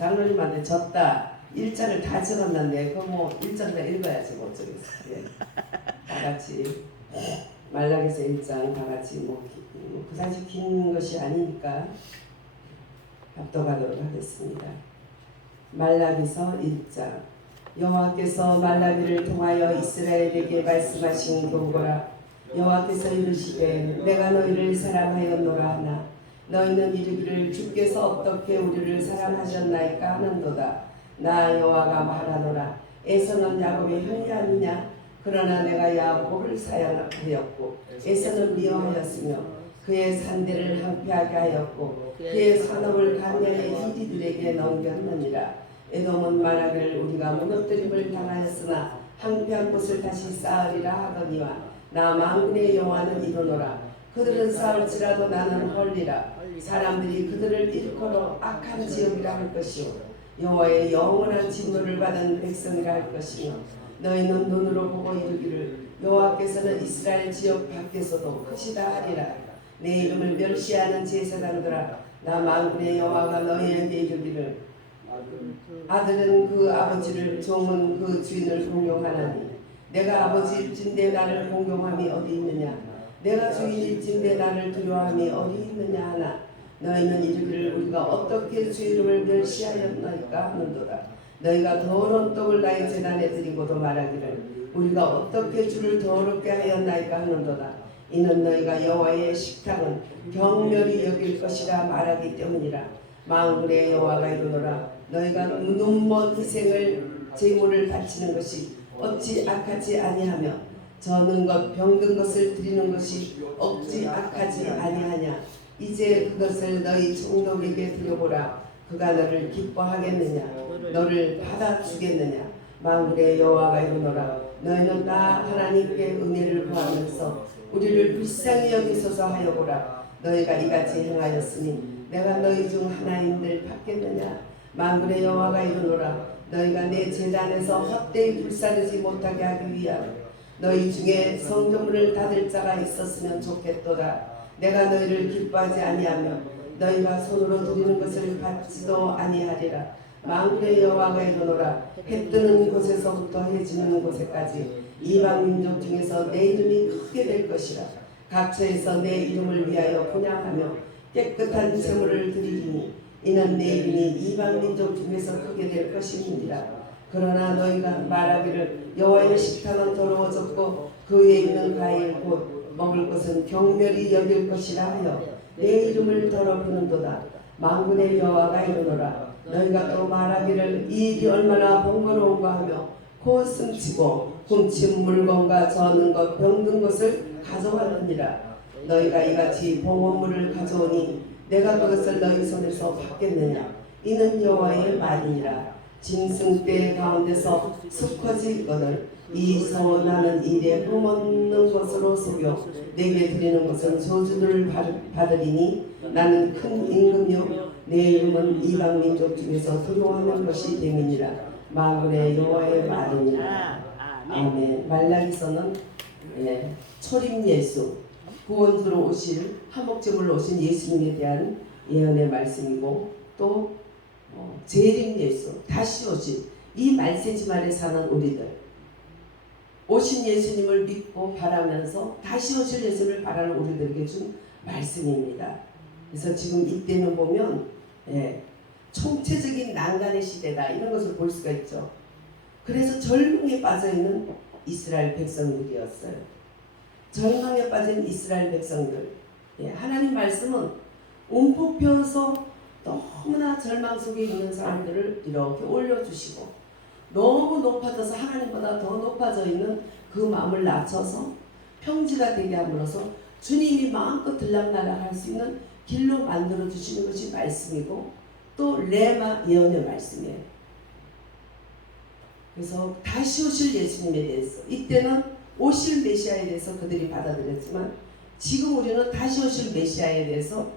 장로님한테 졌다 1장을 다 적었는데 그거 뭐 1장 다 읽어야지 뭐 어쩌겠어. 예. 다 같이 말라기서 1장 다 같이 뭐 그다지 긴 것이 아니니까 합독하도록 하겠습니다. 말라기서 1장. 여호와께서 말라기를 통하여 이스라엘에게 말씀하신 교훈이라. 여호와께서 이르시되 내가 너희를 사랑하였노라 하나 너희는 이르기를 주께서 어떻게 우리를 사랑하셨나이까 하는도다. 나 여호와가 말하노라. 에서는 야곱의 형이 아니냐? 그러나 내가 야곱을 사랑하였고 에서는 미워하였으며 그의 산대를 황폐하게 하였고 그의 산업을 광야의 히리들에게 넘겼느니라. 에돔은 말하기를 우리가 무너뜨림을 당하였으나 황폐한 곳을 다시 쌓으리라 하거니와 나 만군의 여호와는 이르노라. 그들은 싸울지라도 나는 헐리라. 사람들이 그들을 일컬어 악한 지역이라 할 것이요 여호와의 영원한 진노를 받은 백성이라 할 것이며 너희는 눈으로 보고 이르기를 여호와께서는 이스라엘 지역 밖에서도 크시다 하리라. 내 이름을 멸시하는 제사장들아 나 만군의 여호와가 너희에게 이르기를 아들은 그 아버지를 종은 그 주인을 공경하나니 내가 아버지일진데 나를 공경함이 어디 있느냐? 내가 주인일진데 나를 두려워함이 어디 있느냐 하나 너희는 이르기를 우리가 어떻게 주 이름을 멸시하였나이까 하는도다. 너희가 더러운 떡을 나의 제단에 드리고도 말하기를 우리가 어떻게 주를 더럽게 하였나이까 하는도다. 이는 너희가 여호와의 식탁은 경멸히 여길 것이라 말하기 때문이라. 만군의 여호와가 이르노라. 너희가 눈먼 희생을 제물을 바치는 것이 어찌 악하지 아니하며 저는 것 병든 것을 드리는 것이 어찌 악하지 아니하냐. 이제 그것을 너희 총독에게 드려보라. 그가 너를 기뻐하겠느냐? 너를 받아주겠느냐? 만군의 여호와가 이르노라. 너희는 나 하나님께 은혜를 구하면서 우리를 불쌍히 여기소서 하여보라. 너희가 이같이 행하였으니 내가 너희 중 하나님들 받겠느냐? 만군의 여호와가 이르노라. 너희가 내 제단에서 헛되이 불사르지 못하게 하기 위하여 너희 중에 성전문을 닫을 자가 있었으면 좋겠도다. 내가 너희를 기뻐하지 아니하며 너희가 손으로 드리는 것을 받지도 아니하리라. 만군의 여호와가 이르노라. 해 뜨는 곳에서부터 해 지는 곳에까지 이방 민족 중에서 내 이름이 크게 될 것이라. 각처에서 내 이름을 위하여 분향하며 깨끗한 제물을 드리리니 이는 내 이름이 이방 민족 중에서 크게 될 것임이니라. 그러나 너희가 말하기를 여호와의 식탁은 더러워졌고 그 위에 있는 과일 곧 먹을 것은 경멸히 여길 것이라 하여 내 이름을 더럽히는도다. 만군의 여호와가 이르노라. 너희가 또 말하기를 이 일이 얼마나 번거로운가 하며 곧 숨치고 훔친 물건과 저는 것 병든 것을 가져왔느니라. 너희가 이같이 봉헌물을 가져오니 내가 그것을 너희 손에서 받겠느냐? 이는 여호와의 말이니라. 짐승 떼 가운데서 수컷이거늘 이 서원하는 일에 흠없는 것으로 속여 내게 드리는 것은 저주를 받으리니 나는 큰 임금이요 내 이름은 이방 민족 중에서 두려워하는 것이 됨이니라. 만군의 여호와의 말이니라. 아멘. 말라기서는 초림 예수 구원주로 오실 화목제물로 오신 예수님에 대한 예언의 말씀이고 또 재림 예수 다시 오실 이 말세지말에 사는 우리들 오신 예수님을 믿고 바라면서 다시 오실 예수님을 바라는 우리들에게 준 말씀입니다. 그래서 지금 이때는 보면 총체적인 난간의 시대다 이런 것을 볼 수가 있죠. 그래서 절망에 빠져있는 이스라엘 백성들이었어요. 절망에 빠진 이스라엘 백성들. 하나님 말씀은 움푹 펴서 너무나 절망 속에 있는 사람들을 이렇게 올려주시고 너무 높아져서 하나님보다 더 높아져 있는 그 마음을 낮춰서 평지가 되게 함으로써 주님이 마음껏 들락날락 할 수 있는 길로 만들어 주시는 것이 말씀이고 또 레마 예언의 말씀이에요. 그래서 다시 오실 예수님에 대해서 이때는 오실 메시아에 대해서 그들이 받아들였지만 지금 우리는 다시 오실 메시아에 대해서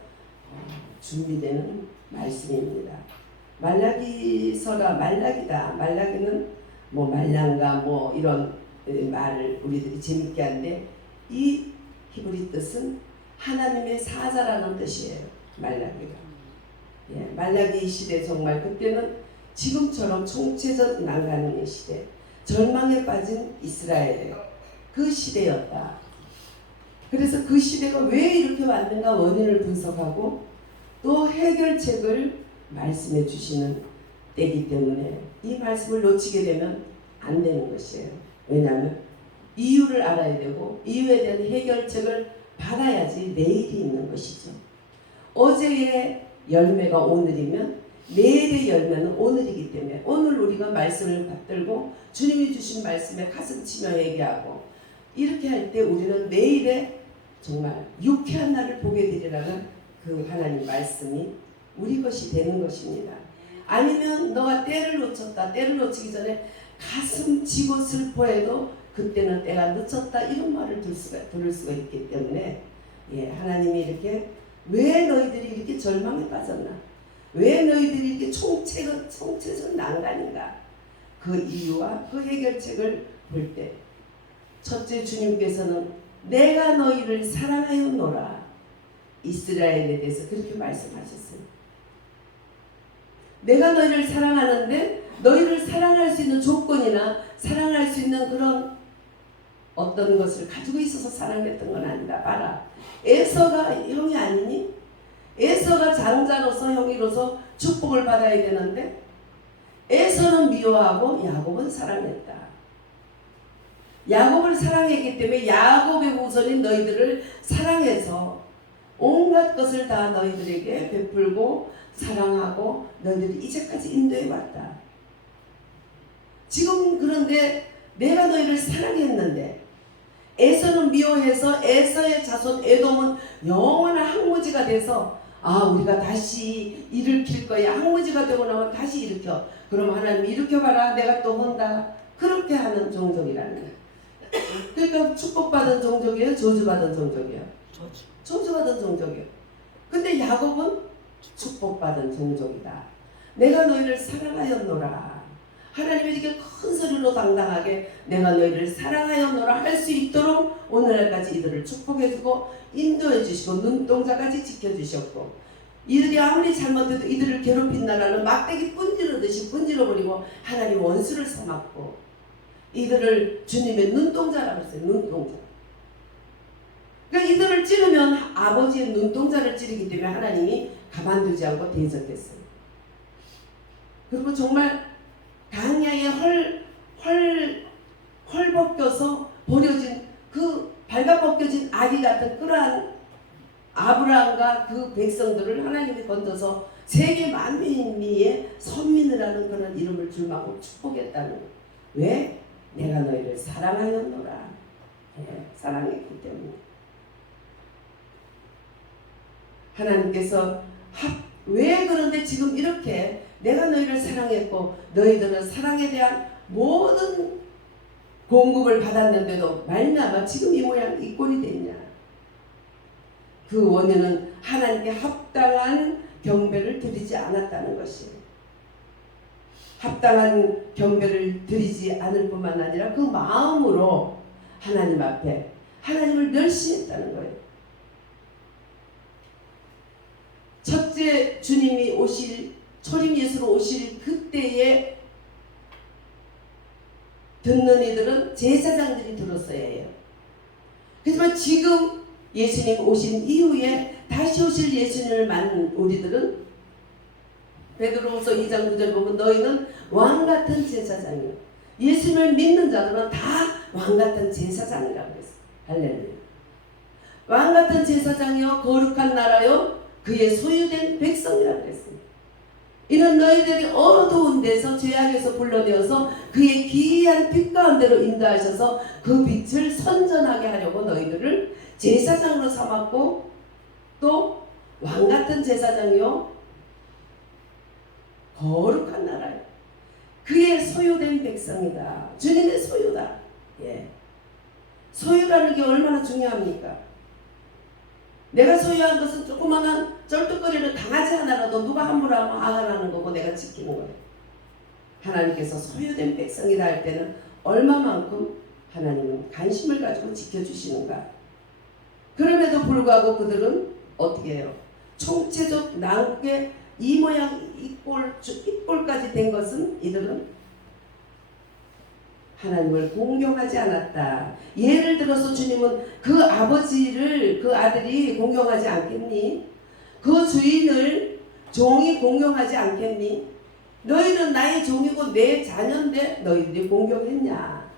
준비되는 말씀입니다. 말라기서가 말라기다. 말라기는 뭐 말랑가 뭐 이런 말을 우리들이 재밌게 하는데 이 히브리 뜻은 하나님의 사자라는 뜻이에요. 말라기가. 그래서 말라기서는 하나님의 사자라는 뜻이에요. 그래서 말라기서는 하나님의 사자라는 뜻이에요. 말라기가. 그래서 말라기는 하나님의 사자라는 뜻이에요. 말라기가. 그래서 말라기는 하나님의 사자라는 뜻이에요. 말라기가. 예, 말라기 시대 정말 그때는 지금처럼 총체적 난간의 시대, 절망에 빠진 이스라엘의 그 시대였다. 그래서 그 시대가 왜 이렇게 왔는가 원인을 분석하고 또 해결책을 말씀해 주시는 때이기 때문에 이 말씀을 놓치게 되면 안 되는 것이에요. 왜냐하면 이유를 알아야 되고 이유에 대한 해결책을 받아야지 내일이 있는 것이죠. 어제의 열매가 오늘이면 내일의 열매는 오늘이기 때문에 오늘 우리가 말씀을 받들고 주님이 주신 말씀에 가슴 치며 얘기하고 이렇게 할 때 우리는 내일의 정말 유쾌한 날을 보게 되리라는 그 하나님 말씀이 우리 것이 되는 것입니다. 아니면 너가 때를 놓쳤다. 때를 놓치기 전에 가슴 치고 슬퍼해도 그때는 때가 늦었다. 이런 말을 들을 수가 있기 때문에 예, 하나님이 이렇게 왜 너희들이 이렇게 절망에 빠졌나? 왜 너희들이 이렇게 총체적 난간인가? 그 이유와 그 해결책을 볼 때 첫째 주님께서는 내가 너희를 사랑하였노라. 이스라엘에 대해서 그렇게 말씀하셨어요. 내가 너희를 사랑하는데 너희를 사랑할 수 있는 조건이나 사랑할 수 있는 그런 어떤 것을 가지고 있어서 사랑했던 건 아니다. 봐라. 에서가 형이 아니니? 에서가 장자로서 형이로서 축복을 받아야 되는데 에서는 미워하고 야곱은 사랑했다. 야곱을 사랑했기 때문에 야곱의 후손인 너희들을 사랑해서 온갖 것을 다 너희들에게 베풀고 사랑하고 너희들이 이제까지 인도해 왔다. 지금 그런데 내가 너희를 사랑했는데 에서는 미워해서 에서의 자손 에돔은 영원한 항무지가 돼서 우리가 다시 일으킬 거야. 항무지가 되고 나면 다시 일으켜. 그럼 하나님 일으켜봐라. 내가 또 혼다. 그렇게 하는 종족이라는 거예요. 그러니까 축복받은 종족이에요? 저주받은 종족이에요? 저주받은 종족이에요. 근데 야곱은 축복받은 종족이다. 내가 너희를 사랑하였노라. 하나님이 이렇게 큰 소리로 당당하게 내가 너희를 사랑하였노라 할 수 있도록 오늘날까지 이들을 축복해주고 인도해주시고 눈동자까지 지켜주셨고 이들이 아무리 잘못해도 이들을 괴롭힌 나라는 막대기 분지르듯이 분지러버리고 하나님 원수를 삼았고 이들을 주님의 눈동자라고 했어요. 눈동자. 그러니까 이들을 찌르면 아버지의 눈동자를 찌르기 때문에 하나님이 가만두지 않고 대적했어요. 그리고 정말 강야에 헐벗겨서 버려진 그 발가벗겨진 아기 같은 그러한 아브라함과 그 백성들을 하나님이 건져서 세계 만민의 선민이라는 그런 이름을 줄망고 축복했다는 거예요. 왜? 내가 너희를 사랑하였노라. 네, 사랑했기 때문에. 하나님께서 왜 그런데 지금 이렇게 내가 너희를 사랑했고 너희들은 사랑에 대한 모든 공급을 받았는데도 말미암아 지금 이 모양 이 꼴이 됐냐? 그 원인은 하나님께 합당한 경배를 드리지 않았다는 것이에요. 합당한 경배를 드리지 않을 뿐만 아니라 그 마음으로 하나님 앞에 하나님을 멸시했다는 거예요. 첫째 주님이 오실 초림 예수로 오실 그때에 듣는 이들은 제사장들이 들었어야 해요. 하지만 지금 예수님 오신 이후에 다시 오실 예수님을 만난 우리들은 베드로후서 2장 9절 보면 너희는 왕같은 제사장이요. 예수님을 믿는 자들은 다 왕같은 제사장이라고 했어요. 할렐루야. 왕같은 제사장이요 거룩한 나라요 그의 소유된 백성이라고 했습니다. 이는 너희들이 어두운 데서 죄악에서 불러내어서 그의 기이한 빛 가운데로 인도하셔서 그 빛을 선전하게 하려고 너희들을 제사장으로 삼았고 또 왕같은 제사장이요 거룩한 나라요 그의 소유된 백성이다. 주님의 소유다. 예. 소유라는 게 얼마나 중요합니까? 내가 소유한 것은 조그마한 쩔뚝거리는 강아지 하나라도 누가 함부로 하면 아가라는 거고 내가 지키는 거예요. 하나님께서 소유된 백성이라 할 때는 얼마만큼 하나님은 관심을 가지고 지켜주시는가. 그럼에도 불구하고 그들은 어떻게 해요? 총체적 난국에 이 모양 이꼴까지 된 것은 이들은 하나님을 공경하지 않았다. 예를 들어서 주님은 그 아버지를 그 아들이 공경하지 않겠니? 그 주인을 종이 공경하지 않겠니? 너희는 나의 종이고 내 자녀인데 너희들이 공경했냐?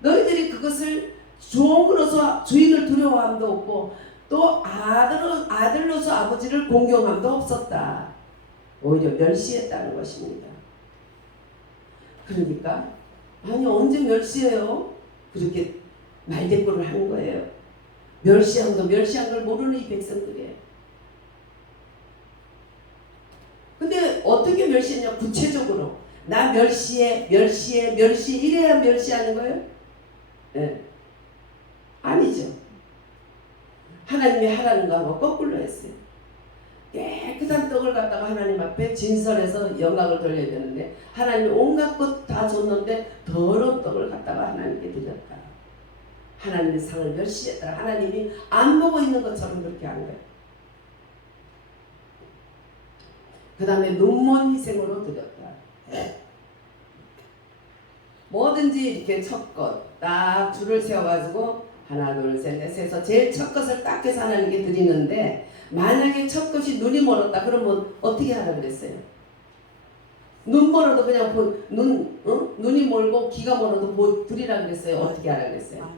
너희들이 그것을 종으로서 주인을 두려워함도 없고 또 아들로서 아버지를 공경함도 없었다. 오히려 멸시했다는 것입니다. 그러니까 아니 언제 멸시해요? 그렇게 말대꾸를 하는 거예요. 멸시한 걸 모르는 이 백성들이에요. 근데 어떻게 멸시했냐? 구체적으로 나 멸시해 이래야 멸시하는 거예요? 네. 아니죠. 하나님이 하라는 거 하고 거꾸로 했어요. 깨끗한 떡을 갖다가 하나님 앞에 진설해서 영광을 돌려야 되는데 하나님이 온갖 것 다 줬는데 더러운 떡을 갖다가 하나님께 드렸다. 하나님의 상을 멸시했다. 하나님이 안 보고 있는 것처럼 그렇게 한 거예요. 그 다음에 눈먼 희생으로 드렸다. 뭐든지 이렇게 첫 것 딱 줄을 세워가지고 하나 둘 셋 넷 해서 제일 첫 것을 딱 해서 하나님께 드리는데 만약에 첫 것이 눈이 멀었다 그러면 어떻게 하라 그랬어요? 눈 멀어도 그냥 눈이 멀고 귀가 멀어도 드리라 그랬어요? 어떻게 하라 그랬어요?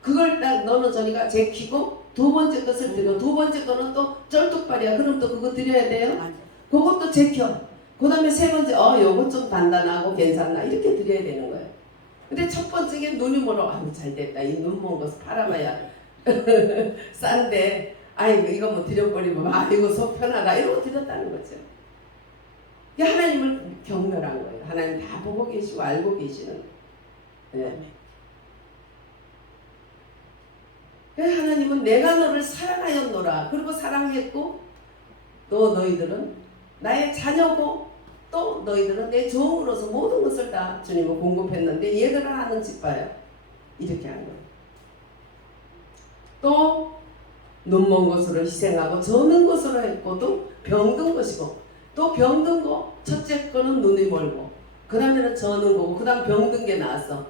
그걸 딱 너는 저리가 제키고 두 번째 것을 드려. 두 번째 거는 또 쩔뚝발이야. 그럼 또 그거 드려야 돼요? 그것도 제켜. 그 다음에 세 번째 요거 좀 단단하고 괜찮나 이렇게 드려야 되는 거예요. 근데 첫 번째에 눈이 멀어. 아유 잘됐다. 이 눈 먼 거 팔아봐야 싼데 아이고 이거 뭐 드려버리면 이거 속 편하다 이러고 드렸다는 거죠. 하나님을 경멸한 거예요. 하나님 다 보고 계시고 알고 계시는 거예요. 네. 하나님은 내가 너를 사랑하였노라. 그리고 사랑했고 또 너희들은 나의 자녀고 또 너희들은 내 종으로서 모든 것을 다 주님은 공급했는데 얘들은 하는 짓 봐요. 이렇게 하는 거예요. 또 눈먼 것으로 희생하고 저는 것으로 했고 또 병든 것이고 또 병든 거 첫째 거는 눈이 멀고 그 다음에는 저는 거고 그 다음 병든 게 나왔어.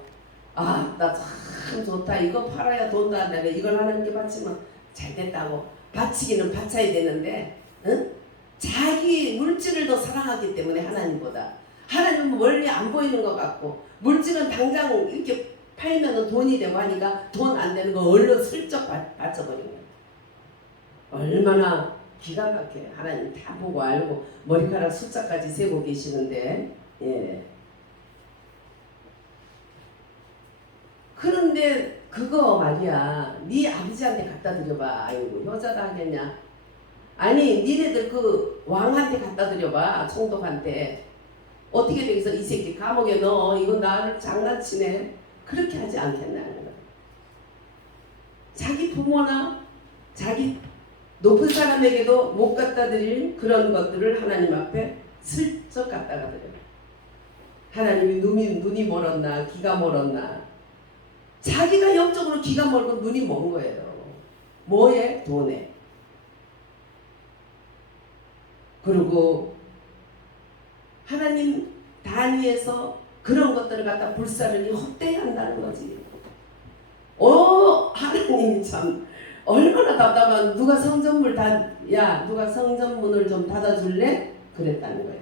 나 참 좋다. 이거 팔아야 돈 나네. 이걸 하나님께 바치면 잘 됐다고 바치기는 바쳐야 되는데 자기 물질을 더 사랑하기 때문에 하나님보다 하나님은 멀리 안 보이는 것 같고 물질은 당장 이렇게 팔면 돈이 되고 하니까 돈 안 되는 거 얼른 슬쩍 바쳐버린 거예요. 얼마나 기가 막혀요. 하나님 다 보고 알고 머리카락 숫자까지 세고 계시는데 그런데 그거 말이야 네 아버지한테 갖다 드려봐. 아이고 효자다 하겠냐. 아니 니네들 그 왕한테 갖다 드려봐. 총독한테 어떻게 되겠어. 이 새끼 감옥에 넣어. 이거 나를 장난치네. 그렇게 하지 않겠냐는 거야. 자기 부모나 자기 높은 사람에게도 못 갖다 드릴 그런 것들을 하나님 앞에 슬쩍 갖다가 드려요. 하나님이 눈이 멀었나 귀가 멀었나. 자기가 영적으로 귀가 멀고 눈이 먼 거예요. 뭐에? 돈에. 그리고 하나님 단위에서 그런 것들을 갖다 불사르니 헛되이 한다는 거지. 하나님이 참 얼마나 답답한. 누가 성전문 누가 성전문을 좀 닫아줄래? 그랬다는 거예요.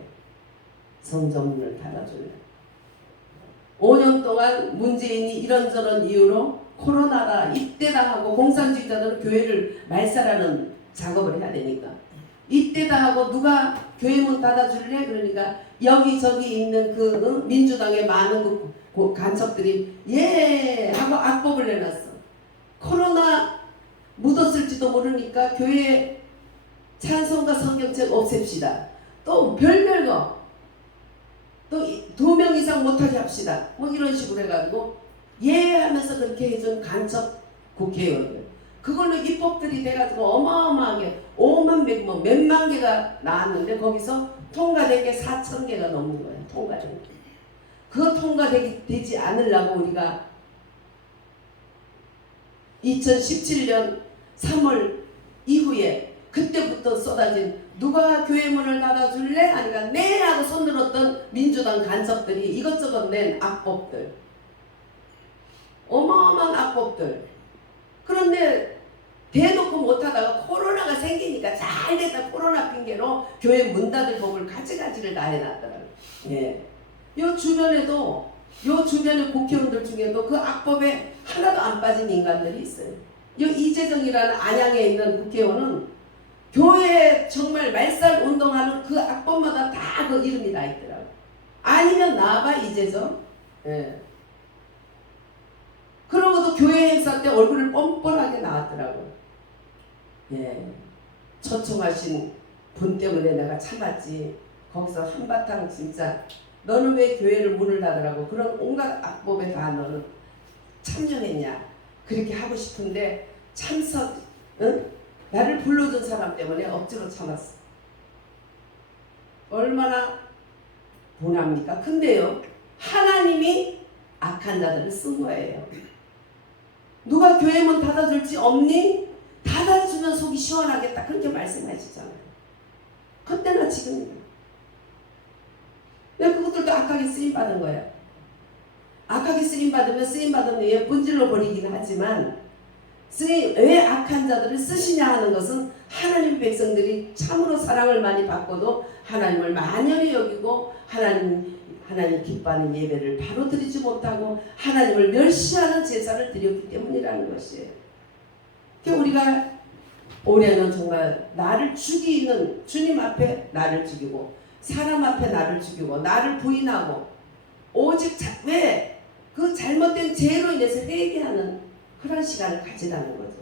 성전문을 닫아줄래. 5년 동안 문재인이 이런저런 이유로 코로나다 이때다 하고 공산주의자들은 교회를 말살하는 작업을 해야 되니까 이때다 하고 누가 교회 문 닫아줄래? 그러니까 여기저기 있는 그 민주당의 많은 그 간첩들이 하고 악법을 내놨어. 코로나 묻었을지도 모르니까 교회 찬송가 성경책 없앱시다. 또 별별 거 또 2명 이상 못하게 합시다. 뭐 이런 식으로 해가지고 하면서 그렇게 해준 간첩 국회의원들 그걸로 입법들이 돼가지고 어마어마하게 5만 몇만 개가 나왔는데 거기서 통과된 게 4,000개가 넘는 거예요. 통과된 게. 그거 통과되지 않으려고 우리가 2017년 3월 이후에 그때부터 쏟아진 누가 교회 문을 닫아줄래? 하니까 네 하고 손들었던 민주당 간섭들이 이것저것 낸 악법들, 어마어마한 악법들. 그런데 대놓고 못하다가 코로나가 생기니까 잘됐다 코로나 핑계로 교회 문 닫을 법을 가지가지를 다 해놨더라고요. 예. 요 주변에도 요 주변의 국회의원들 중에도 그 악법에 하나도 안 빠진 인간들이 있어요. 요 이재정이라는 안양에 있는 국회의원은 교회에 정말 말살 운동하는 그 악법마다 다 그 이름이 다 있더라고요. 아니면 나와봐 이재정. 예. 그러고도 교회 행사 때 얼굴을 뻔뻔하게 나왔더라고요. 예. 초청하신 분 때문에 내가 참았지. 거기서 한바탕 진짜 너는 왜 교회를 문을 닫으라고 그런 온갖 악법에 다 너는 참여했냐 그렇게 하고 싶은데 참석 응? 나를 불러준 사람 때문에 억지로 참았어. 얼마나 분합니까? 근데요 하나님이 악한 자들을 쓴 거예요. 누가 교회 문 닫아줄지 없니? 닫아주면 속이 시원하겠다 그렇게 말씀하시잖아요. 그때나 지금이나. 근데 그것들도 악하게 쓰임받은 거야. 악하게 쓰임받으면 쓰임받은 왜 분질러 버리긴 하지만 왜 악한 자들을 쓰시냐 하는 것은 하나님 백성들이 참으로 사랑을 많이 받고도 하나님을 만연히 여기고 하나님 기뻐하는 예배를 바로 드리지 못하고 하나님을 멸시하는 제사를 드렸기 때문이라는 것이에요. 그러니까 우리가 올해는 정말 나를 죽이는 주님 앞에 나를 죽이고 사람 앞에 나를 죽이고 나를 부인하고 오직 왜 그 잘못된 죄로 인해서 회개하는 그런 시간을 가지라는 거죠.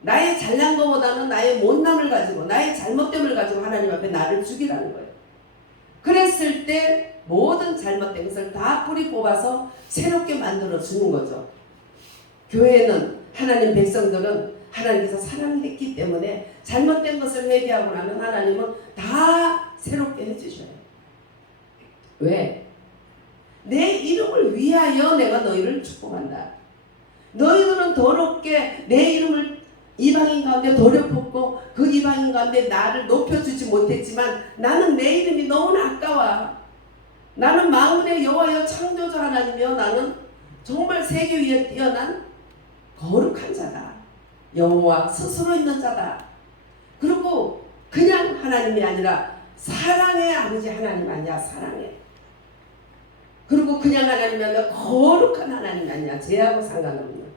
나의 잘난 것보다는 나의 못남을 가지고 나의 잘못됨을 가지고 하나님 앞에 나를 죽이라는 거예요. 그랬을 때 모든 잘못된 것을 다 뿌리 뽑아서 새롭게 만들어 주는 거죠. 교회는 하나님 백성들은 하나님께서 사랑했기 때문에 잘못된 것을 회개하고 나면 하나님은 다 새롭게 해주셔요. 왜? 내 이름을 위하여 내가 너희를 축복한다. 너희들은 더럽게 내 이름을 이방인 가운데 더럽혔고 그 이방인 가운데 나를 높여주지 못했지만 나는 내 이름이 너무나 아까워. 나는 만군의 여호와여 창조주 하나님이여 나는 정말 세계 위에 뛰어난 거룩한 자다. 여호와 스스로 있는 자다. 그리고 그냥 하나님이 아니라 사랑의 아버지 하나님 아니야. 사랑해. 그리고 그냥 하나님이 아니라 거룩한 하나님이 아니야. 죄하고 상관없는.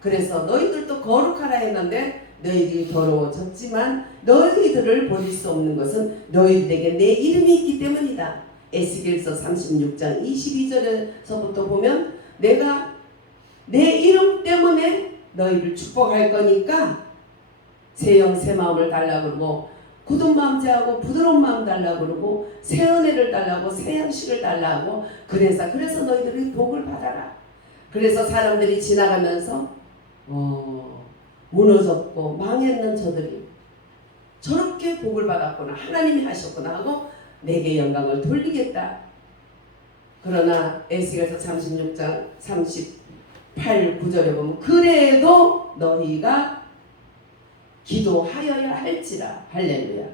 그래서 너희들도 거룩하라 했는데 너희들이 더러워졌지만 너희들을 버릴 수 없는 것은 너희들에게 내 이름이 있기 때문이다. 에스겔서 36장 22절에서부터 보면 내가 내 이름 때문에 너희를 축복할 거니까 새 영 새 마음을 달라고 그러고 굳은 마음 제하고 부드러운 마음 달라고 그러고 새 은혜를 달라고 새 양식을 달라고 그래서 너희들이 복을 받아라. 그래서 사람들이 지나가면서 무너졌고 망했는 저들이 저렇게 복을 받았구나 하나님이 하셨구나 하고 내게 영광을 돌리겠다. 그러나 에스겔서 36장 38, 9절에 보면 그래도 너희가 기도하여야 할지라. 할렐루야.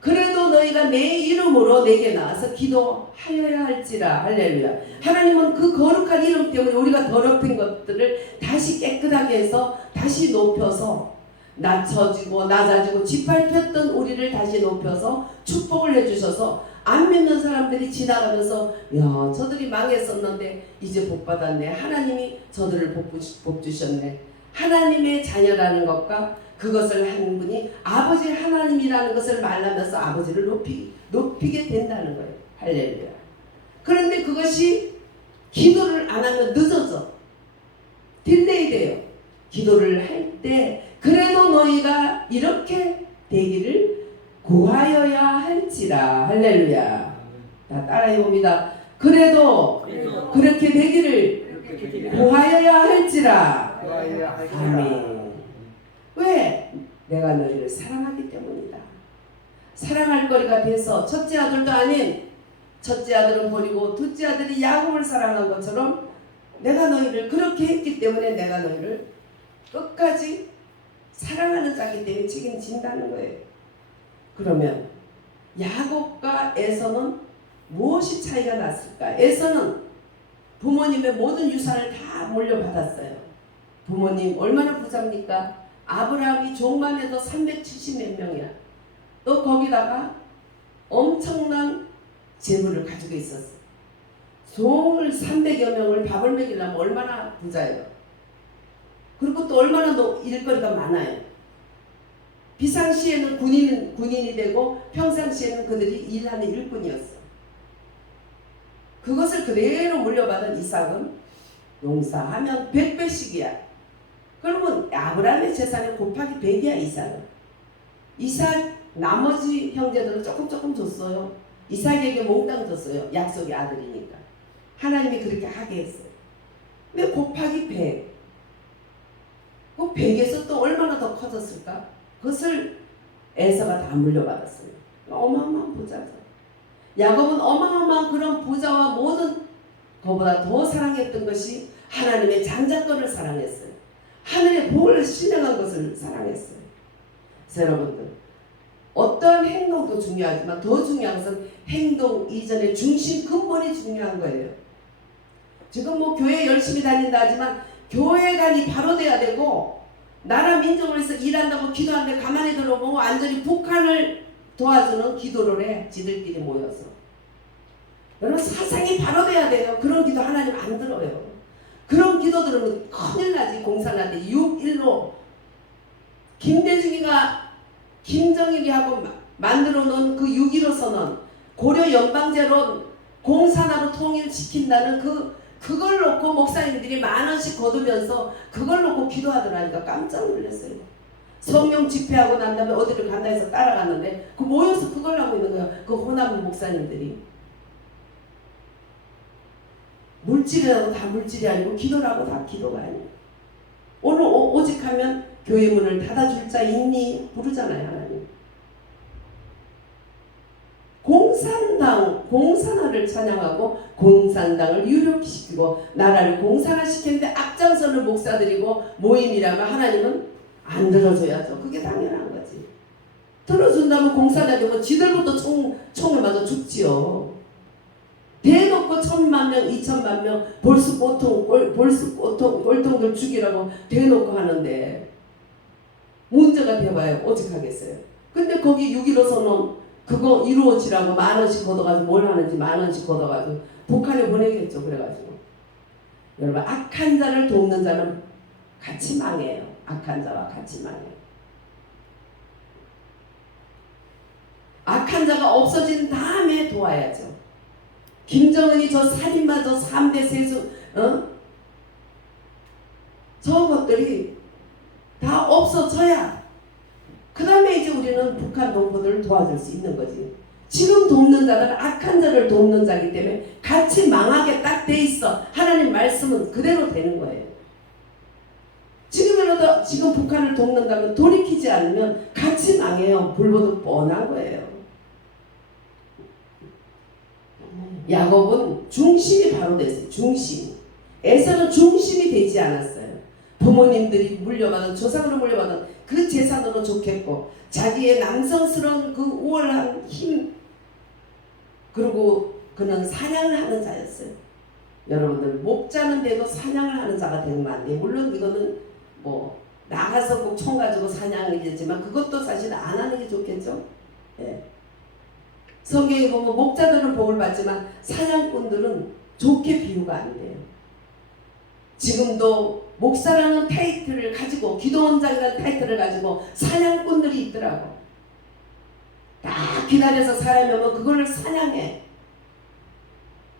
그래도 너희가 내 이름으로 내게 나와서 기도하여야 할지라. 할렐루야. 하나님은 그 거룩한 이름 때문에 우리가 더럽힌 것들을 다시 깨끗하게 해서 다시 높여서 낮춰지고 낮아지고 짓밟혔던 우리를 다시 높여서 축복을 해주셔서 안 믿는 사람들이 지나가면서 야 저들이 망했었는데 이제 복 받았네. 하나님이 저들을 복 주셨네. 하나님의 자녀라는 것과 그것을 한 분이 아버지 하나님이라는 것을 말하면서 아버지를 높이게 된다는 거예요. 할렐루야. 그런데 그것이 기도를 안 하면 늦어져. 딜레이 돼요. 기도를 할 때 그래도 너희가 이렇게 되기를 구하여야 할지라. 할렐루야. 다 따라해 봅니다. 그래도 그렇게 되기를 구하여야 할지라. 아멘. 왜? 내가 너희를 사랑하기 때문이다. 사랑할 거리가 돼서 첫째 아들도 아닌 첫째 아들은 버리고 둘째 아들이 야곱을 사랑한 것처럼 내가 너희를 그렇게 했기 때문에 내가 너희를 끝까지 사랑하는 자기 때문에 책임진다는 거예요. 그러면 야곱과 에서는 무엇이 차이가 났을까? 에서는 부모님의 모든 유산을 다 물려받았어요. 부모님 얼마나 부자입니까? 아브라함이 종만 해도 370 몇 명이야. 또 거기다가 엄청난 재물을 가지고 있었어. 종을 300여 명을 밥을 먹이려면 얼마나 부자예요. 그리고 또 얼마나 일거리가 많아요. 비상시에는 군인이 되고 평상시에는 그들이 일하는 일꾼이었어. 그것을 그대로 물려받은 이삭은 용사하면 100배씩이야. 그러면 아브라함의 재산이 곱하기 100이야. 이삭 나머지 형제들은 조금 줬어요. 이삭에게 몽땅 줬어요. 약속의 아들이니까. 하나님이 그렇게 하게 했어요. 근데 곱하기 100. 그 100에서 또 얼마나 더 커졌을까? 그것을 에서가 다 물려받았어요. 어마어마한 부자죠. 야곱은 어마어마한 그런 부자와 모든 그보다 더 사랑했던 것이 하나님의 장자권을 사랑했어요. 하늘의 복을 신령한 것을 사랑했어요. 그래서 여러분들 어떤 행동도 중요하지만 더 중요한 것은 행동 이전의 중심 근본이 중요한 거예요. 지금 뭐 교회 열심히 다닌다 하지만 교회관이 바로 돼야 되고 나라 민족을 위해서 일한다고 기도하는데 가만히 들어보고 완전히 북한을 도와주는 기도를 해. 지들끼리 모여서. 여러분 사상이 바로 돼야 돼요. 그런 기도 하나님 안 들어요. 그런 기도 들으면 큰일 나지. 공산한테 6.15 김대중이가 김정일이 하고 만들어 놓은 그 6.15 선언 고려 연방제로 공산화로 통일시킨다는 그걸 놓고 목사님들이 10,000원씩 거두면서 그걸 놓고 기도하더라니까 깜짝 놀랐어요. 성령 집회하고 난 다음에 어디를 간다 해서 따라갔는데 그 모여서 그걸 하고 있는 거야. 그 호남 목사님들이. 물질이라고 다 물질이 아니고 기도라고 다 기도가 아니에요. 오늘 오직 하면 교회 문을 닫아줄 자 있니? 부르잖아요. 하나님. 공산화를 찬양하고 공산당을 유력시키고 나라를 공산화시키는데 앞장서는 목사들이고 모임이라면 하나님은 안 들어줘야죠. 그게 당연한 거지. 들어준다면 공산화 되면 지들부터 총을 맞아 죽지요. 대놓고 1,000만 명, 2,000만 명 볼수꼴통들 죽이라고 대놓고 하는데 문제가 돼봐요. 오직하겠어요. 근데 거기 6.15 선언 그거 이루어지라고 10,000원씩 걷어가지고 뭘 하는지 10,000원씩 걷어가지고 북한에 보내겠죠. 그래가지고 여러분 악한 자를 돕는 자는 같이 망해요. 악한 자와 같이 망해요. 악한 자가 없어진 다음에 도와야죠. 김정은이 저 살인마 저 3대 세수 저것들이 다 없어져야 그 다음에 이제 우리는 북한 동포들을 도와줄 수 있는 거지. 지금 돕는 자는 악한 자를 돕는 자이기 때문에 같이 망하게 딱 돼 있어. 하나님 말씀은 그대로 되는 거예요. 지금이라도 지금 북한을 돕는다면 돌이키지 않으면 같이 망해요. 불보듯 뻔한 거예요. 야곱은 중심이 바로 됐어요. 중심. 에서는 중심이 되지 않았어요. 부모님들이 물려받은 조상으로 물려받은 그 재산으로 좋겠고 자기의 남성스러운 그 우월한 힘 그리고 그는 사냥을 하는 자였어요. 여러분들 목자는 돼도 사냥을 하는 자가 되면 안 돼요. 물론 이거는 뭐 나가서 꼭 총 가지고 사냥이 되지만 그것도 사실 안 하는 게 좋겠죠. 예. 성경에 보면 목자들은 복을 받지만 사냥꾼들은 좋게 비유가 안 돼요. 지금도 목사라는 타이틀을 가지고 기도원장이라는 타이틀을 가지고 사냥꾼들이 있더라고. 딱 기다려서 사람이 오면 그걸 사냥해.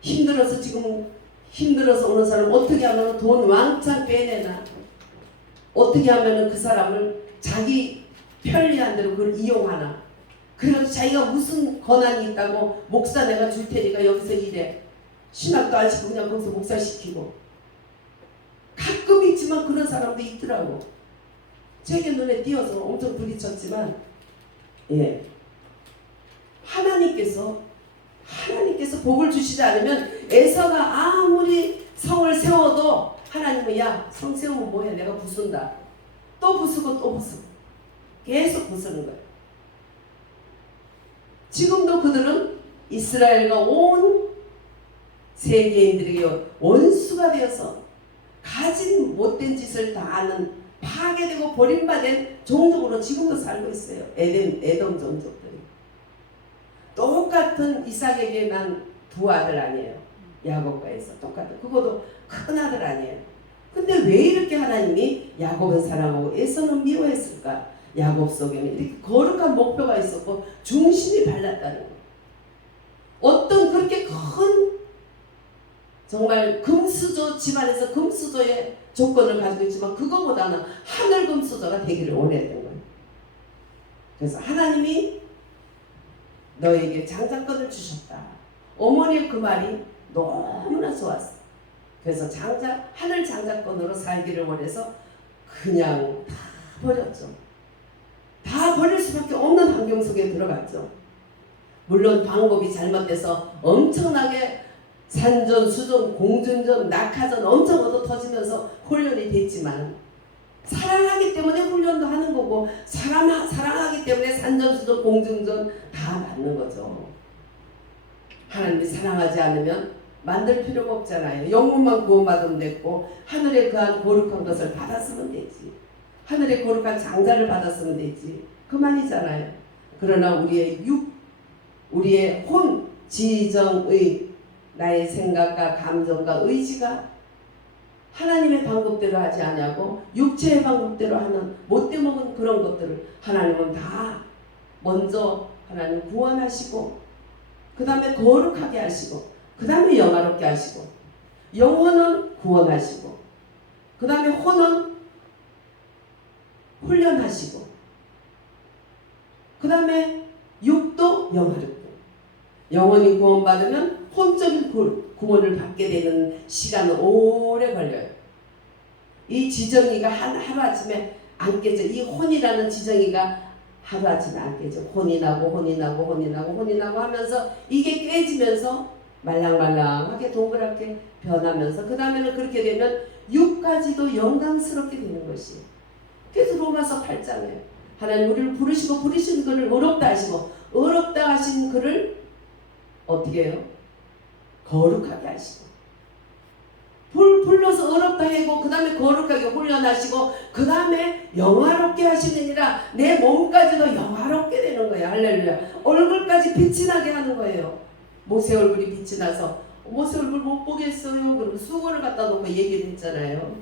힘들어서 오는 사람 어떻게 하면 돈 왕창 빼내나, 어떻게 하면 그 사람을 자기 편리한 대로 그걸 이용하나. 그래서 자기가 무슨 권한이 있다고 목사 내가 줄 테니까 여기서 일해. 신학도 안 시키고 그냥 거기서 목사 시키고. 가끔 있지만 그런 사람도 있더라고. 제게 눈에 띄어서 엄청 부딪혔지만 예. 하나님께서 복을 주시지 않으면 에서가 아무리 성을 세워도 하나님은 야, 성 세우면 뭐해? 내가 부순다. 또 부수고 또 부수고 계속 부수는 거예요. 지금도 그들은 이스라엘과 온 세계인들에게 원수가 되어서 가진 못된 짓을 다 하는 파괴되고 버림받은 종족으로 지금도 살고 있어요. 에돔 종족들이. 똑같은 이삭에게 난 두 아들 아니에요. 야곱과 에서 똑같은. 그것도 큰 아들 아니에요. 근데 왜 이렇게 하나님이 야곱은 사랑하고 에서는 미워했을까? 야곱 속에는 이렇게 거룩한 목표가 있었고 중심이 발랐다는 거예요. 어떤 그렇게 큰 정말 금수저 집안에서 금수저의 조건을 가지고 있지만 그거보다는 하늘 금수저가 되기를 원했던 거예요. 그래서 하나님이 너에게 장자권을 주셨다. 어머니의 그 말이 너무나 좋았어. 그래서 하늘 장자권으로 살기를 원해서 그냥 다 버렸죠. 다 버릴 수밖에 없는 환경 속에 들어갔죠. 물론 방법이 잘못돼서 엄청나게 산전, 수전, 공준전, 낙하전 엄청 얻어 터지면서 훈련이 됐지만 사랑하기 때문에 훈련도 하는 거고 사랑하기 때문에 산전, 수전, 공준전 다 받는 거죠. 하나님이 사랑하지 않으면 만들 필요가 없잖아요. 영혼만 구원받으면 됐고 하늘에 그한 거룩한 것을 받았으면 되지. 하늘의 거룩한 장자를 받았으면 되지. 그만이잖아요. 그러나 우리의 혼, 지정의 나의 생각과 감정과 의지가 하나님의 방법대로 하지 않냐고 육체의 방법대로 하는 못돼 먹은 그런 것들을 하나님은 다 먼저 하나님 구원하시고 그 다음에 거룩하게 하시고 그 다음에 영화롭게 하시고 영혼은 구원하시고 그 다음에 혼은 훈련하시고 그 다음에 육도 영화롭게 영혼이 구원받으면 혼적인 구원을 받게 되는 시간은 오래 걸려요. 이 지정이가 하루아침에 안 깨져. 이 혼이라는 지정이가 하루아침에 안 깨져. 혼이 나고 하면서 이게 깨지면서 말랑말랑하게 동그랗게 변하면서 그 다음에는 그렇게 되면 육까지도 영광스럽게 되는 것이에요. 그래서 로마서 8장에 하나님 우리를 부르신 그를 의롭다 하시고 의롭다 하신 그를 어떻게 해요? 거룩하게 하시고 불러서 의롭다 하고 그 다음에 거룩하게 훈련하시고 그 다음에 영화롭게 하시느니라 내 몸까지도 영화롭게 되는 거예요. 할렐루야. 얼굴까지 빛이 나게 하는 거예요. 모세 얼굴이 빛이 나서 모세 얼굴 못 보겠어요. 그럼 수건을 갖다 놓고 얘기를 했잖아요.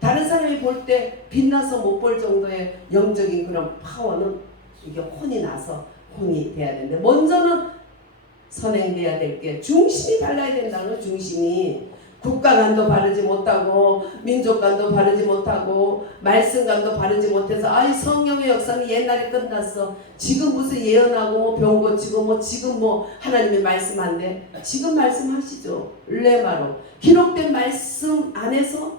다른 사람이 볼 때 빛나서 못 볼 정도의 영적인 그런 파워는 이게 혼이 나서 혼이 돼야 되는데 먼저는 선행돼야 될 게 중심이 달라야 된다는 거. 중심이 국가관도 바르지 못하고 민족관도 바르지 못하고 말씀관도 바르지 못해서 아이 성령의 역사는 옛날에 끝났어. 지금 무슨 예언하고 병 고치고 지금 하나님의 말씀한데 지금 말씀하시죠. 레마로 기록된 말씀 안에서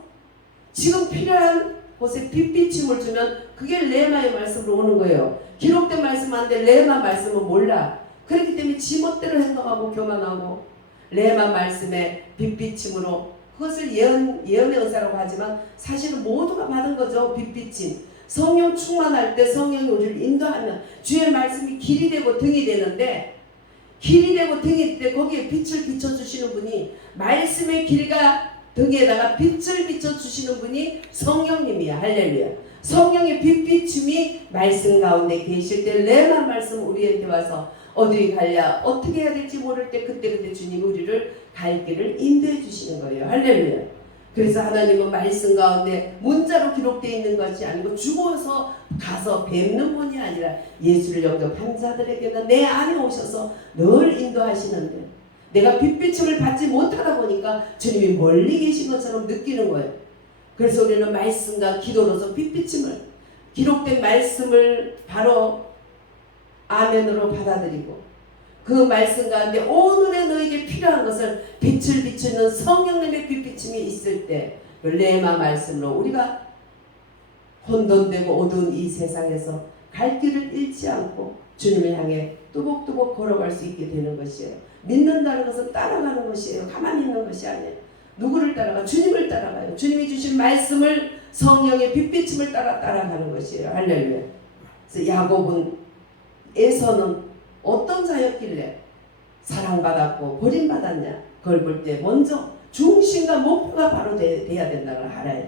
지금 필요한 곳에 빛비침을 주면 그게 레마의 말씀으로 오는 거예요. 기록된 말씀 한데 레마 말씀은 몰라. 그렇기 때문에 지멋대로 행동하고 교만하고 레마 말씀의 빛비침으로 그것을 예언의 은사라고 하지만 사실은 모두가 받은 거죠. 빛비침. 성령 충만할 때 성령이 우리를 인도하면 주의 말씀이 길이 되고 등이 되는데 길이 되고 등이 때 거기에 빛을 비춰주시는 분이 말씀의 길이가 등에다가 빛을 비춰주시는 분이 성령님이야. 할렐루야. 성령의 빛비춤이 말씀 가운데 계실 때 레마 말씀 우리에게 와서 어디 갈랴 어떻게 해야 될지 모를 때 그때 주님 우리를 갈 길을 인도해 주시는 거예요. 할렐루야. 그래서 하나님은 말씀 가운데 문자로 기록되어 있는 것이 아니고 죽어서 가서 뵙는 분이 아니라 예수를 영접한 자들에게는 내 안에 오셔서 늘 인도하시는데 내가 빛비춤을 받지 못하다 보니까 주님이 멀리 계신 것처럼 느끼는 거예요. 그래서 우리는 말씀과 기도로서 빛비춤을 기록된 말씀을 바로 아멘으로 받아들이고 그 말씀 가운데 오늘의 너에게 필요한 것을 빛을 비추는 성령님의 빛비춤이 있을 때 레마 말씀으로 우리가 혼돈되고 어두운 이 세상에서 갈 길을 잃지 않고 주님을 향해 뚜벅뚜벅 걸어갈 수 있게 되는 것이에요. 믿는다는 것은 따라가는 것이에요. 가만히 있는 것이 아니에요. 누구를 따라가? 주님을 따라가요. 주님이 주신 말씀을 성령의 빛비침을 따라가는 것이에요. 할렐루야. 그래서 야곱은 에서는 어떤 자였길래 사랑받았고 버림받았냐? 그걸 볼 때 먼저 중심과 목표가 바로 돼야 된다고 알아요.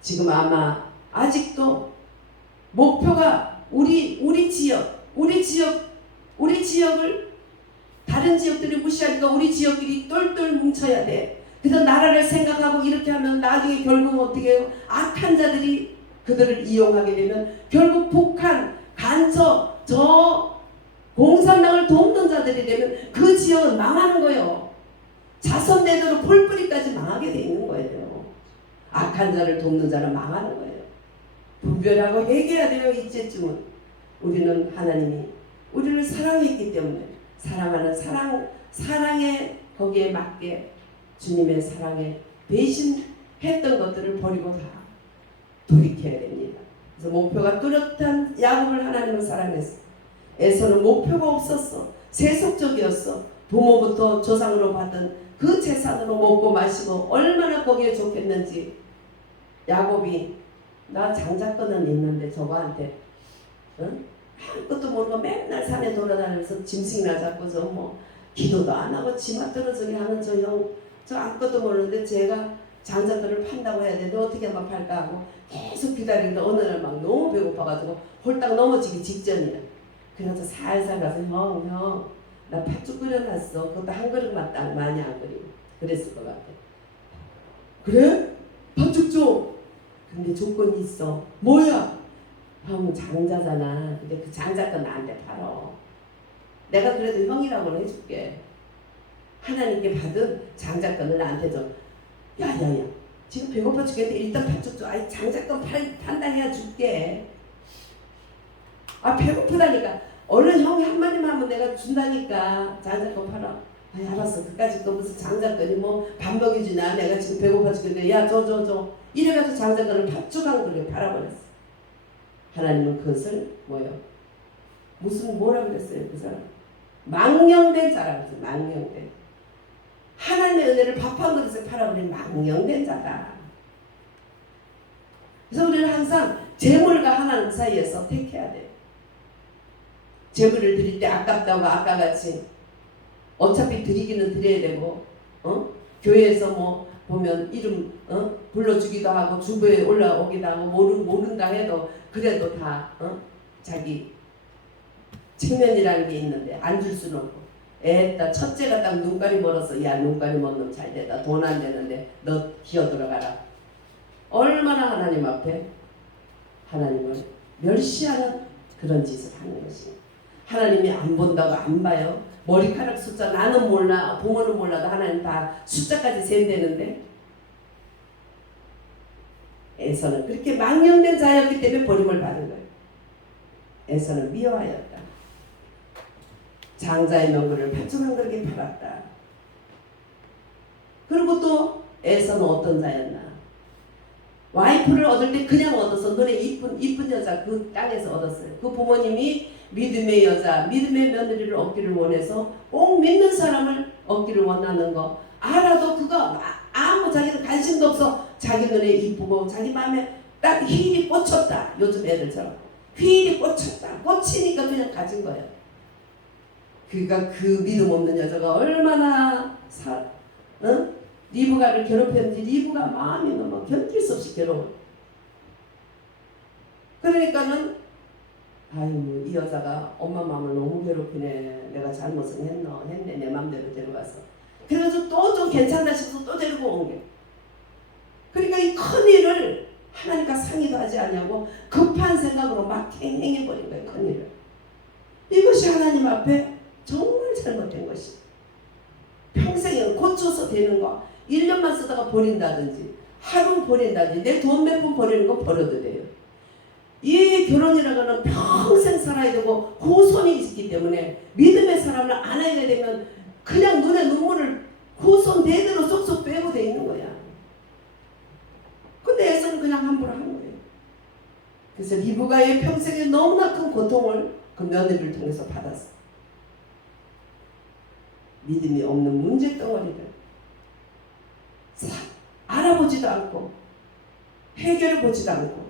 지금 아마 아직도 목표가 우리 지역을 다른 지역들이 무시하니까 우리 지역끼리 똘똘 뭉쳐야 돼. 그래서 나라를 생각하고 이렇게 하면 나중에 결국은 어떻게 해요? 악한 자들이 그들을 이용하게 되면 결국 북한, 간첩, 저 공산당을 돕는 자들이 되면 그 지역은 망하는 거예요. 자손 내도로 풀뿌리까지 망하게 돼 있는 거예요. 악한 자를 돕는 자는 망하는 거예요. 분별하고 회개해야 돼요. 이제쯤은 우리는 하나님이 우리를 사랑했기 때문에 사랑하는 사랑의 거기에 맞게 주님의 사랑에 배신했던 것들을 버리고 다 돌이켜야 됩니다. 그래서 목표가 뚜렷한 야곱을 하나님은 사랑했어. 에서는 목표가 없었어. 세속적이었어. 부모부터 조상으로 받은 그 재산으로 먹고 마시고 얼마나 거기에 좋겠는지. 야곱이 나 장자권은 있는데 저거한테 응? 아무것도 모르고 맨날 산에 돌아다니면서 짐승이나 잡고 저 뭐 기도도 안 하고 지마 떨어지게 하는 저 형 저 아무것도 모르는데 제가 장자권을 판다고 해야 되는데 어떻게 하면 팔까 하고 계속 기다리는데 어느 날 막 너무 배고파가지고 홀딱 넘어지기 직전이야. 그래서 살살 가서 형 나 팥죽 끓여놨어. 그것도 한 그릇만 딱 많이 안 끓이고 그랬을 것 같아. 그래? 팥죽 줘. 근데 조건이 있어. 뭐야? 형 장자잖아. 근데 그 장자권 나한테 팔어. 내가 그래도 형이라고는 해줄게. 하나님께 받은 장자권을 나한테 줘. 야야야 지금 배고파 죽겠는데 일단 팥죽 줘. 아이 장자권 판단해야 줄게. 아 배고프다니까. 얼른 형이 한마디만 하면 내가 준다니까. 장자권 팔아. 아이 알았어. 그까짓 거 무슨 장자권이 뭐 반복이 주나. 내가 지금 배고파 죽겠는데 야 줘. 이래가지고 장자권을 팥죽 한 그릇 팔아버렸어. 하나님은 그것을 뭐라 그랬어요? 그 사람 망령된 자라고. 망령된 하나님의 은혜를 밥 한 그릇에 팔아버린 망령된 자다. 그래서 우리는 항상 재물과 하나님 사이에서 택해야 돼. 재물을 드릴 때 아깝다고 아까같이 어차피 드리기는 드려야 되고 교회에서 뭐 보면 이름 불러주기도 하고 주부에 올라오기도 하고 모른다 해도 그래도 다 자기 체면이라는 게 있는데 안 줄 수는 없고 애따 첫째가 딱 눈깔이 멀어서 야 눈깔이 먼 놈 잘 됐다. 돈 안 되는데 너 기어 들어가라. 얼마나 하나님 앞에 하나님을 멸시하는 그런 짓을 하는 것입니다. 하나님이 안 본다고 안 봐요. 머리카락 숫자 나는 몰라 부모는 몰라도 하나님 다 숫자까지 셈되는데 에서는 그렇게 망령된 자였기 때문에 버림을 받은 거예요. 에서는 미워하였다. 장자의 명분을 팥죽 한 그릇에 팔았다. 그리고 또 에서는 어떤 자였나? 와이프를 얻을 때 그냥 얻어서 눈에 이쁜 여자 그 땅에서 얻었어요. 그 부모님이 믿음의 여자, 믿음의 며느리를 얻기를 원해서 꼭 믿는 사람을 얻기를 원하는 거 알아도 그거 아무 자기는 관심도 없어. 자기 눈에 이쁘고 자기 마음에 딱 휘일이 꽂혔다. 요즘 애들처럼 휘일이 꽂혔다. 꽂히니까 그냥 가진 거예요. 그러니까 그 믿음 없는 여자가 얼마나 리브가를 괴롭혔는지 리브가 마음이 너무 견딜 수 없이 괴로워. 그러니까는 아유 이 여자가 엄마 마음을 너무 괴롭히네. 내가 잘못은 했네. 내 맘대로 데려갔어. 그래가지고 또 좀 괜찮다 싶어서 또 데리고 온 게. 그러니까 이 큰일을 하나님과 상의도 하지 않냐고 급한 생각으로 막 행해버린 거예요. 큰일을. 이것이 하나님 앞에 정말 잘못된 것이. 평생에 고쳐서 되는 거 1년만 쓰다가 버린다든지 하루 버린다든지 내 돈 몇 푼 버리는 거 버려도 돼요. 이 결혼이라는 거는 평생 살아야 되고 후손이 있기 때문에 믿음의 사람을 안아야 되면 그냥 눈에 눈물을 후손 대대로 쏙쏙 빼고 돼 있는 거야. 근데 에서는 그냥 함부로 한 거예요. 그래서 리브가의 평생에 너무나 큰 고통을 그 며느리를 통해서 받았어. 믿음이 없는 문제 덩어리들 알아보지도 않고 해결을 보지도 않고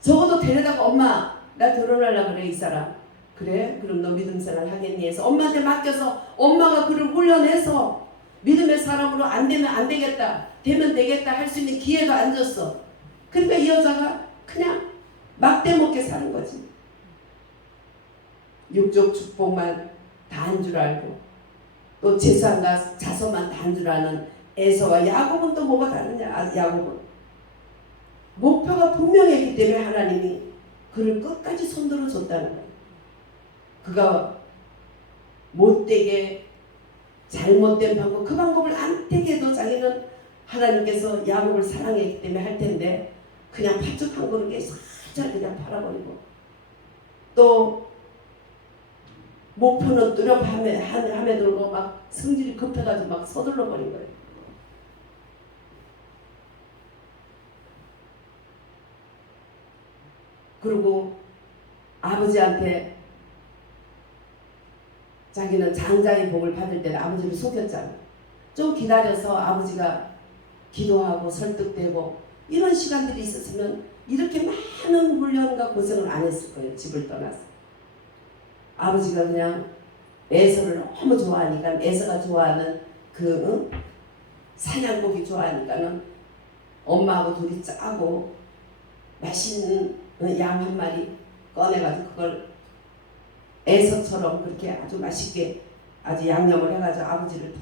적어도 데려다가 엄마 나 결혼하려고 그래 이 사람 그래? 그럼 너 믿음 생활 하겠니? 해서 엄마한테 맡겨서 엄마가 그를 훈련해서 믿음의 사람으로 안 되면 안 되겠다 되면 되겠다 할 수 있는 기회도 안 줬어. 그러니까 이 여자가 그냥 막대먹게 사는 거지. 육적 축복만 다 한 줄 알고 또 재산과 자손만 다 한 줄 아는 에서와 야곱은 또 뭐가 다르냐. 야곱은 목표가 분명했기 때문에 하나님이 그를 끝까지 손들어 줬다는 거예요. 그가 못되게 잘못된 방법 그 방법을 안 되게 해도 자기는 하나님께서 야곱을 사랑했기 때문에 할 텐데 그냥 팥죽 한 그릇에 살짝 그냥 팔아버리고 또 목표는 뚜렷함에 들고 막 성질이 급해가지고 막 서둘러 버린 거예요. 그리고 아버지한테 자기는 장자의 복을 받을 때는 아버지를 속였잖아. 좀 기다려서 아버지가 기도하고 설득되고 이런 시간들이 있었으면 이렇게 많은 훈련과 고생을 안 했을 거예요. 집을 떠나서. 아버지가 그냥 에서를 너무 좋아하니까 에서가 좋아하는 그 사냥고기 좋아하니까는 엄마하고 둘이 짜고 맛있는 양 한 마리 꺼내가지고 그걸 에서처럼 그렇게 아주 맛있게 아주 양념을 해가지고 아버지를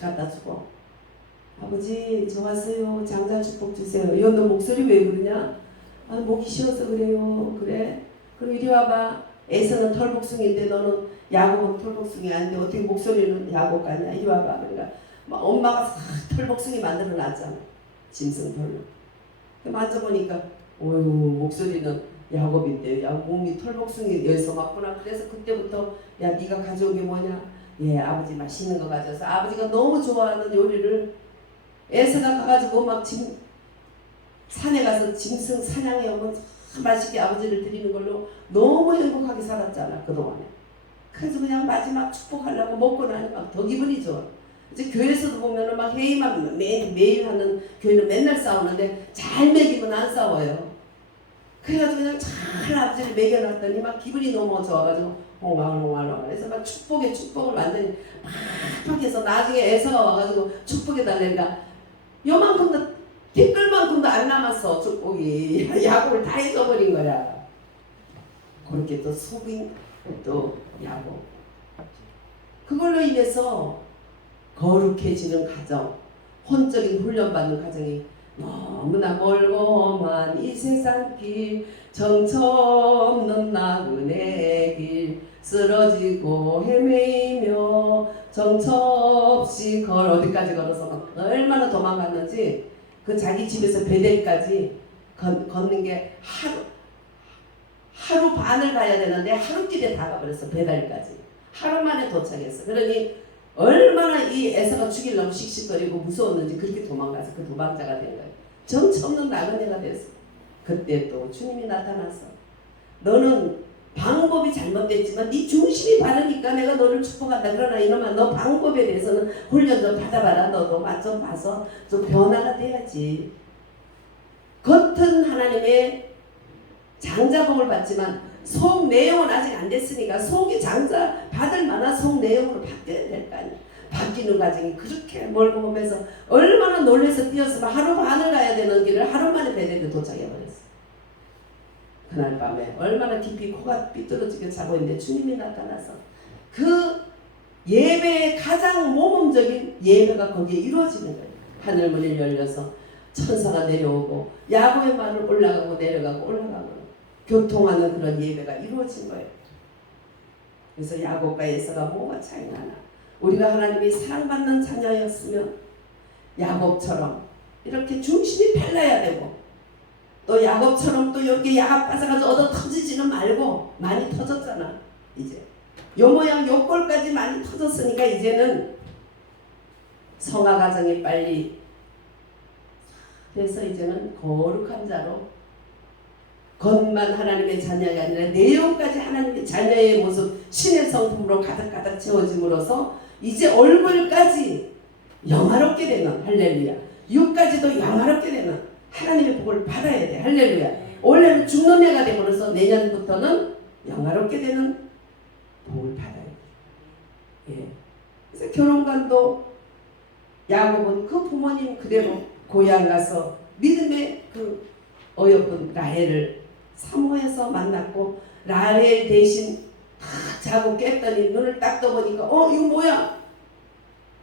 다 갖다 주고 아버지 저 왔어요. 장자 축복 주세요. 이건 너 목소리 왜 그러냐? 아 목이 쉬어서 그래요. 그래? 그럼 이리 와봐. 에서는 털복숭이인데 너는 야곱은 털복숭이 아닌데 어떻게 목소리는 야곱 같냐? 이리 와봐. 그러니까 막 엄마가 싹 털복숭이 만들어 놨잖아. 짐승털로. 만져보니까 어휴 목소리는 야곱인데 야 몸이 털복숭이에서 맞구나. 그래서 그때부터 야 네가 가져온 게 뭐냐? 예 아버지 맛있는 거 가져서 아버지가 너무 좋아하는 요리를 에서가 가가지고 막 산에 가서 짐승 사냥해 오면 맛있게 아버지를 드리는 걸로 너무 행복하게 살았잖아 그동안에. 그래서 그냥 마지막 축복하려고 먹고 나니 막 더 기분이 좋아. 이제 교회에서도 보면은 막 회의만 매일 하는 교회는 맨날 싸우는데 잘 먹이면 안 싸워요. 그래가지고 그냥 잘 아버지를 먹여놨더니 막 기분이 너무 좋아가지고 홍황홍황 그래서 막 축복을 완전히 팍팍 해서 나중에 애서가 와가지고 축복해 달래니까 요만큼도 댓글만큼도 안 남았어. 축복이 야곱을 다 잊어버린 거야. 그렇게 또 속인 또 야곱 그걸로 인해서 거룩해지는 가정 혼적인 훈련받는 가정이 너무나 멀고만 이 세상길 정처 없는 나그네 길 쓰러지고 헤매이며 정처 없이 어디까지 걸어서 얼마나 도망갔는지 그 자기 집에서 베델까지 걷는 게 하루 반을 가야 되는데 하루길에 다 가버렸어. 베델까지 하루 만에 도착했어. 그러니 얼마나 이 에서가 죽이려고 씩씩거리고 무서웠는지 그렇게 도망가서 그 도망자가 된 거예요. 정처 없는 나그네가 됐어. 그때 또 주님이 나타나서 너는 방법이 잘못됐지만 네 중심이 바르니까 내가 너를 축복한다. 그러나 이놈아 너 방법에 대해서는 훈련 좀 받아봐라. 너도 맛 좀 봐서 좀 변화가 돼야지. 겉은 하나님의 장자복을 받지만 속 내용은 아직 안 됐으니까 속이 장자 받을 만한 속 내용으로 바뀌어야 될 거 아니야. 바뀌는 과정이 그렇게 멀고 보면서 얼마나 놀라서 뛰었으면 하루 반을 가야 되는 길을 하루 만에 베델에 도착해버렸어. 그날 밤에 얼마나 깊이 코가 삐뚤어지게 자고 있는데 주님이 나타나서 그 예배의 가장 모범적인 예배가 거기에 이루어지는 거예요. 하늘문이 열려서 천사가 내려오고 야곱의 마늘 올라가고 내려가고 올라가고 교통하는 그런 예배가 이루어진 거예요. 그래서 야곱과 에서가 뭐가 차이 나나? 우리가 하나님이 사랑받는 자녀였으면 야곱처럼 이렇게 중심이 달라야 되고 또 야곱처럼 또 이렇게 야합 빠져가지고 얻어 터지지는 말고 많이 터졌잖아. 이제 요 모양 요 꼴까지 많이 터졌으니까 이제는 성화 과정이 빨리 돼서 이제는 거룩한 자로 겉만 하나님의 자녀가 아니라 내용까지 하나님의 자녀의 모습 신의 성품으로 가득가득 채워짐으로써 이제 얼굴까지 영화롭게 되는 할렐루야 육까지도 영화롭게 되는 하나님의 복을 받아야 돼. 할렐루야. 원래는 죽는 애가 되면서 내년부터는 영화롭게 되는 복을 받아야 돼. 예. 그래서 결혼관도 야곱은 그 부모님 그대로 고향 가서 믿음의 그 어여쁜 라헬을 사모해서 만났고, 라헬 대신 다 자고 깼더니 눈을 딱 떠보니까 이거 뭐야?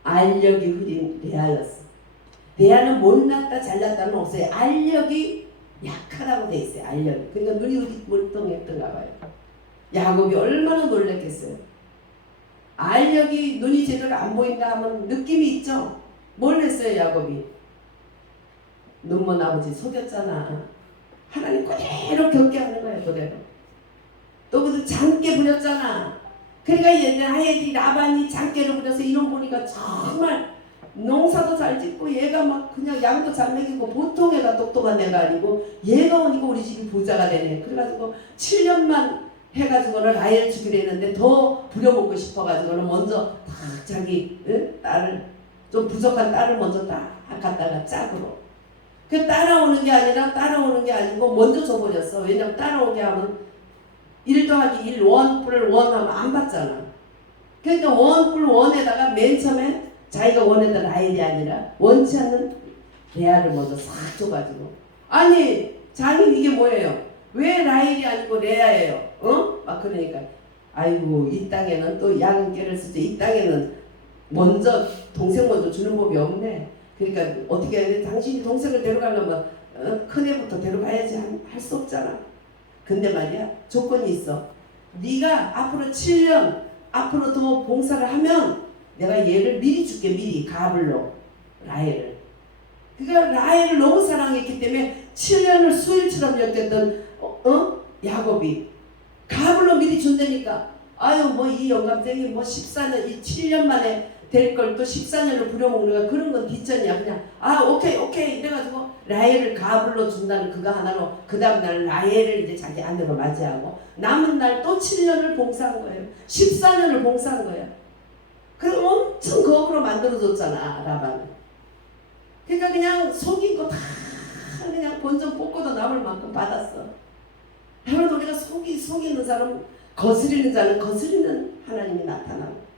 알력이 흐린 레아였어. 레아는 못났다 잘났다는 없어요. 알력이 약하다고 돼 있어요. 알력. 그러니까 눈이 멀뚱했던가 봐요. 야곱이 얼마나 놀랐겠어요. 알력이 눈이 제대로 안 보인다 하면 느낌이 있죠. 뭘 했어요 야곱이? 눈먼 아버지 속였잖아. 하나님 그대로 겪게 하는 거예요. 그대로. 또 그도 장깨 부렸잖아. 그러니까 옛날에 라반이 장깨를 부려서 이런 보니까 정말 농사도 잘 짓고 얘가 막 그냥 양도 잘 먹이고, 보통 애가 똑똑한 애가 아니고 얘가 오니까 우리 집이 부자가 되네. 그래가지고 7년만 해가지고는 라헬 주기로 했는데 더 부려먹고 싶어가지고는 먼저 딱 자기 딸을, 좀 부족한 딸을 먼저 딱 갖다가 짝으로. 그 따라오는 게 아니고 먼저 줘버렸어. 왜냐면 따라오게 하면 1 더하기 1 1 하면 안 받잖아. 그러니까 1+1에다가 맨 처음에 자기가 원했던 라헬이 아니라 원치 않는 레아를 먼저 싹 줘가지고, 아니 자기는 이게 뭐예요? 왜 라헬이 아니고 레아예요? 막 그러니까 아이고 이 땅에는 또 양깨를 쓰지, 이 땅에는 먼저 동생 먼저 주는 법이 없네. 그러니까 어떻게 해야 돼? 당신이 동생을 데려가려면 큰애부터 데려가야지 할 수 없잖아. 근데 말이야 조건이 있어. 네가 앞으로 7년 앞으로 더 봉사를 하면 내가 얘를 미리 줄게. 미리 가불로 라헬을. 그러니까 라헬을 너무 사랑했기 때문에 7년을 수일처럼 여겼던 야곱이 가불로 미리 준다니까. 아유 뭐 이 영감쟁이 뭐 14년 이 7년 만에 될 걸 또 14년을 부려먹는 거야. 그런 건 뒷전이야. 그냥 오케이 이래가지고 라헬을 가불로 준다는 그거 하나로 그 다음날 라헬을 이제 자기 아내로 맞이하고 남은 날 또 7년을 봉사한 거예요. 14년을 봉사한 거예요. 그래서 엄청 거꾸로 만들어줬잖아 라반은. 그러니까 그냥 속인 거 다 그냥 본전 뽑고도 남을 만큼 받았어. 여러분 우리가 속이는 사람, 거스리는 자는 거스리는 하나님이 나타나고,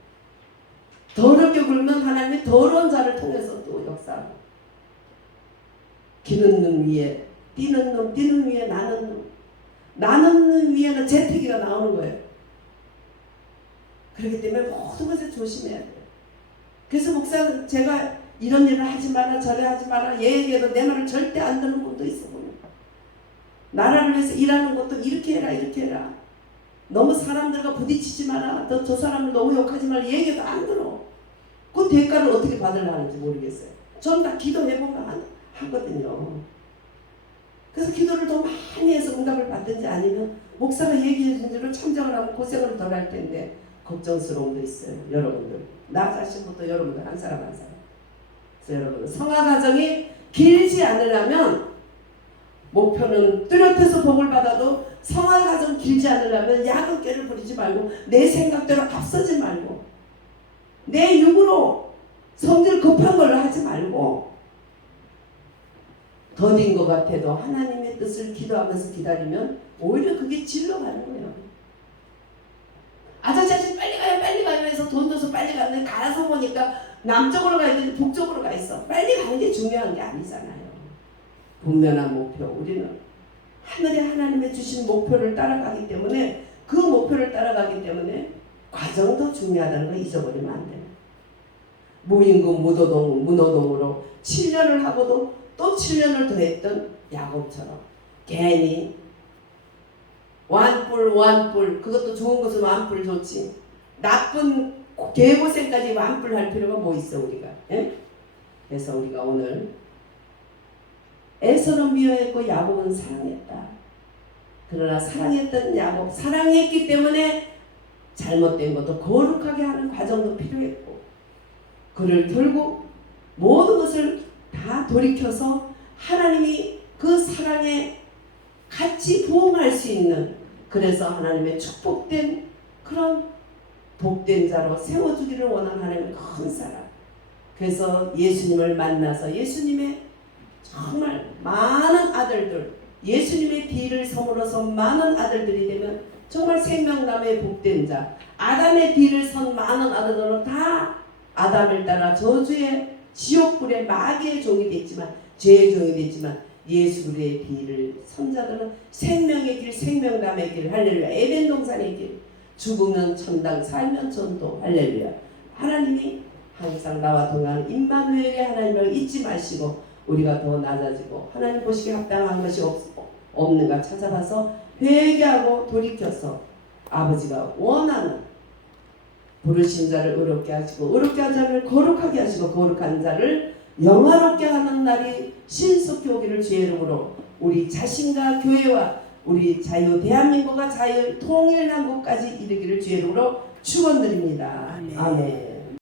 더럽게 굴면 하나님이 더러운 자를 통해서 또 역사하고, 기는 눈 위에 뛰는 위에 나는 눈 위에는 재택기가 나오는 거예요. 그렇기 때문에 모든 것에 조심해야 돼요. 그래서 목사는 제가 이런 일을 하지 마라 저래 하지 마라 얘기해도 내 말을 절대 안 듣는 분도 있어. 보면 나라를 위해서 일하는 것도 이렇게 해라 너무 사람들과 부딪히지 마라, 저 사람을 너무 욕하지 마라 얘기해도 안 들어. 그 대가를 어떻게 받으려 하는지 모르겠어요. 전 다 기도해보면 하거든요. 그래서 기도를 더 많이 해서 응답을 받든지 아니면 목사가 얘기해준 대로 참정을 하면 고생을 덜 할 텐데 걱정스러움도 있어요. 여러분들 나 자신부터 여러분들 한 사람 한 사람. 그래서 여러분 성화 과정이 길지 않으려면, 목표는 뚜렷해서 복을 받아도 성화 과정 길지 않으려면 야근깨를 부리지 말고, 내 생각대로 앞서지 말고, 내 육으로 성질 급한 걸로 하지 말고, 더딘 것 같아도 하나님의 뜻을 기도하면서 기다리면 오히려 그게 질러가는 거예요. 아저씨 빨리 가요 해서 돈 줘서 빨리 가는데 가서 보니까 남쪽으로 가 있는데 북쪽으로 가 있어. 빨리 가는 게 중요한 게 아니잖아요. 분명한 목표, 우리는 하늘에 하나님의 주신 목표를 따라가기 때문에, 그 목표를 따라가기 때문에 과정도 중요하다는 걸 잊어버리면 안 돼요. 무임금 문호동으로 7년을 하고도 또 7년을 더 했던 야곱처럼 괜히 완뿔 그것도 좋은 것은 완뿔 좋지, 나쁜 개고생까지 완뿔 할 필요가 뭐 있어 우리가. 예? 그래서 우리가 오늘 에서는 미워했고 야곱은 사랑했다. 그러나 사랑했던 야곱, 사랑했기 때문에 잘못된 것도 거룩하게 하는 과정도 필요했고, 그를 결국 모든 것을 다 돌이켜서 하나님이 그 사랑에 같이 부응할 수 있는, 그래서 하나님의 축복된 그런 복된 자로 세워주기를 원하는 하나님의 큰 사랑, 그래서 예수님을 만나서 예수님의 정말 많은 아들들, 예수님의 뒤를 섬으로서 많은 아들들이 되면 정말 생명나무의 복된 자, 아담의 뒤를 선 많은 아들들은 다 아담을 따라 저주의 지옥불의 마귀의 종이 됐지만, 죄의 종이 됐지만, 예수 그리스도의 뒤를 선 자들은 생명의 길, 생명나무의 길, 할렐루야. 에덴 동산의 길, 죽으면 천당, 살면 천도, 할렐루야. 하나님이 항상 나와 동행하는 임마누엘의 하나님을 잊지 마시고, 우리가 더 낮아지고 하나님 보시기에 합당한 것이 없는가 찾아봐서 회개하고 돌이켜서 아버지가 원하는 부르신 자를 의롭게 하시고, 의롭게 한 자를 거룩하게 하시고, 거룩한 자를 영화롭게 하는 날이 신속히 오기를 주의 이름으로 우리 자신과 교회와 우리 자유 대한민국과 자유 통일한국까지 이르기를 주의 이름으로 축원드립니다. 아멘.